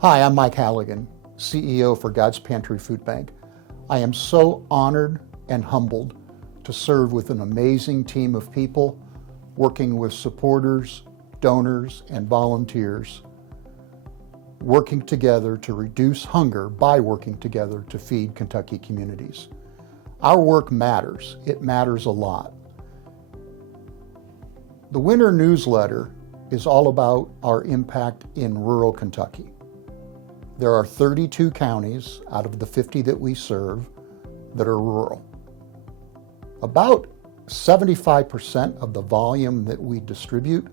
Hi, I'm Mike Halligan, CEO for God's Pantry Food Bank. I am so honored and humbled to serve with an amazing team of people, working with supporters, donors, and volunteers, working together to reduce hunger by working together to feed Kentucky communities. Our work matters. It matters a lot. The winter newsletter is all about our impact in rural Kentucky. There are 32 counties out of the 50 that we serve that are rural. About 75% of the volume that we distribute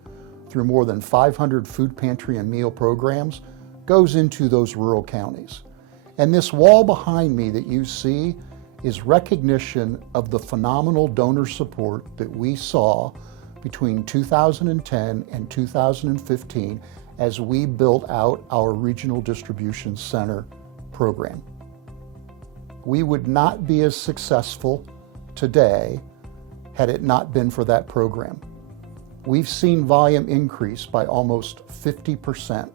through more than 500 food pantry and meal programs goes into those rural counties. And this wall behind me that you see is recognition of the phenomenal donor support that we saw between 2010 and 2015 as we built out our regional distribution center program. We would not be as successful today had it not been for that program. We've seen volume increase by almost 50%.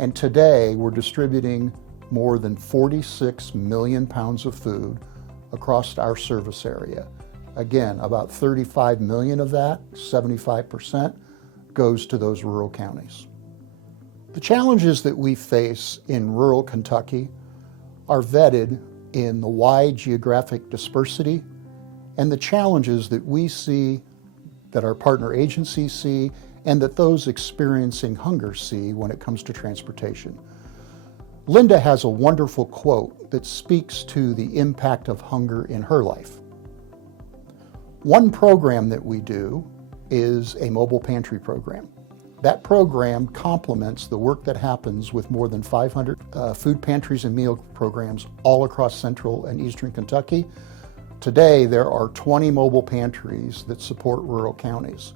And today we're distributing more than 46 million pounds of food across our service area. Again, about 35 million of that, 75%, goes to those rural counties. The challenges that we face in rural Kentucky are vetted in the wide geographic dispersity and the challenges that we see, that our partner agencies see, and that those experiencing hunger see when it comes to transportation. Linda has a wonderful quote that speaks to the impact of hunger in her life. One program that we do is a mobile pantry program. That program complements the work that happens with more than 500 food pantries and meal programs all across central and eastern Kentucky. Today, there are 20 mobile pantries that support rural counties.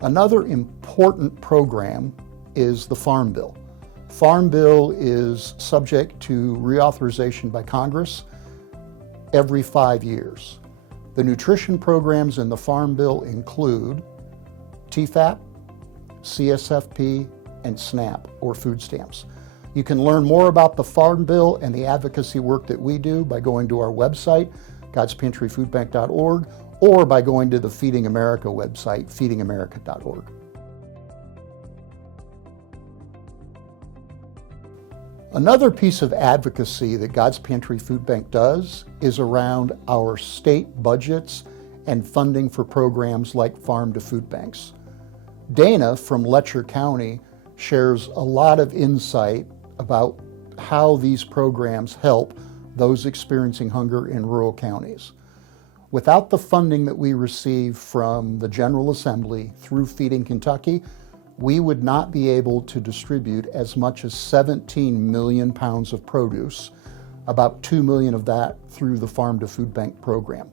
Another important program is the Farm Bill. Farm Bill is subject to reauthorization by Congress every 5 years. The nutrition programs in the Farm Bill include TFAP, CSFP, and SNAP, or food stamps. You can learn more about the Farm Bill and the advocacy work that we do by going to our website, godspantryfoodbank.org, or by going to the Feeding America website, feedingamerica.org. Another piece of advocacy that God's Pantry Food Bank does is around our state budgets and funding for programs like Farm to Food Banks. Dana from Letcher County shares a lot of insight about how these programs help those experiencing hunger in rural counties. Without the funding that we receive from the General Assembly through Feeding Kentucky, we would not be able to distribute as much as 17 million pounds of produce, about 2 million of that through the Farm to Food Bank program.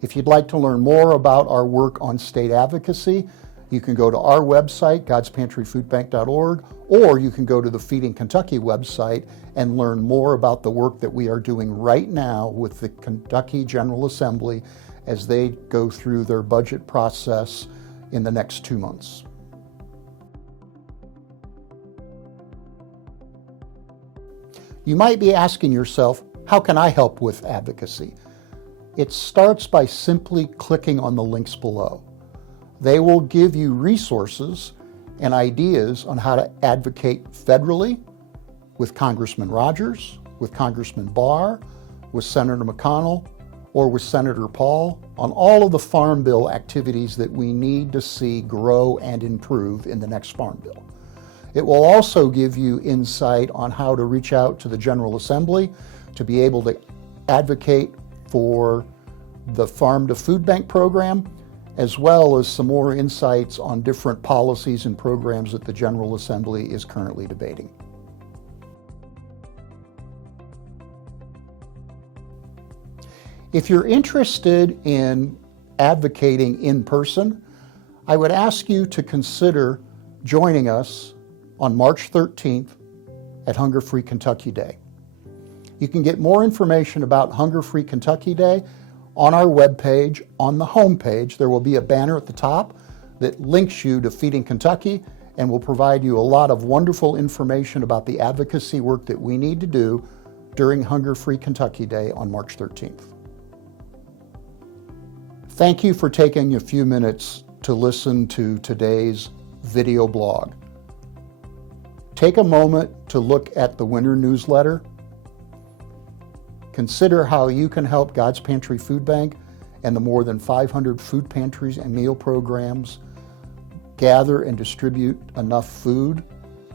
If you'd like to learn more about our work on state advocacy, you can go to our website, godspantryfoodbank.org, or you can go to the Feeding Kentucky website and learn more about the work that we are doing right now with the Kentucky General Assembly as they go through their budget process in the next 2 months. You might be asking yourself, how can I help with advocacy? It starts by simply clicking on the links below. They will give you resources and ideas on how to advocate federally with Congressman Rogers, with Congressman Barr, with Senator McConnell, or with Senator Paul on all of the Farm Bill activities that we need to see grow and improve in the next Farm Bill. It will also give you insight on how to reach out to the General Assembly to be able to advocate for the Farm to Food Bank program, as well as some more insights on different policies and programs that the General Assembly is currently debating. If you're interested in advocating in person, I would ask you to consider joining us on March 13th at Hunger Free Kentucky Day. You can get more information about Hunger Free Kentucky Day on our webpage. On the home page, there will be a banner at the top that links you to Feeding Kentucky, and will provide you a lot of wonderful information about the advocacy work that we need to do during Hunger-Free Kentucky Day on March 13th. Thank you for taking a few minutes to listen to today's video blog. Take a moment to look at the winter newsletter. Consider how you can help God's Pantry Food Bank and the more than 500 food pantries and meal programs gather and distribute enough food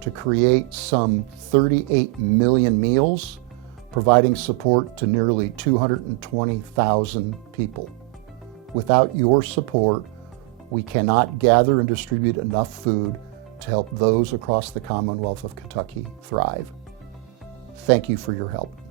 to create some 38 million meals, providing support to nearly 220,000 people. Without your support, we cannot gather and distribute enough food to help those across the Commonwealth of Kentucky thrive. Thank you for your help.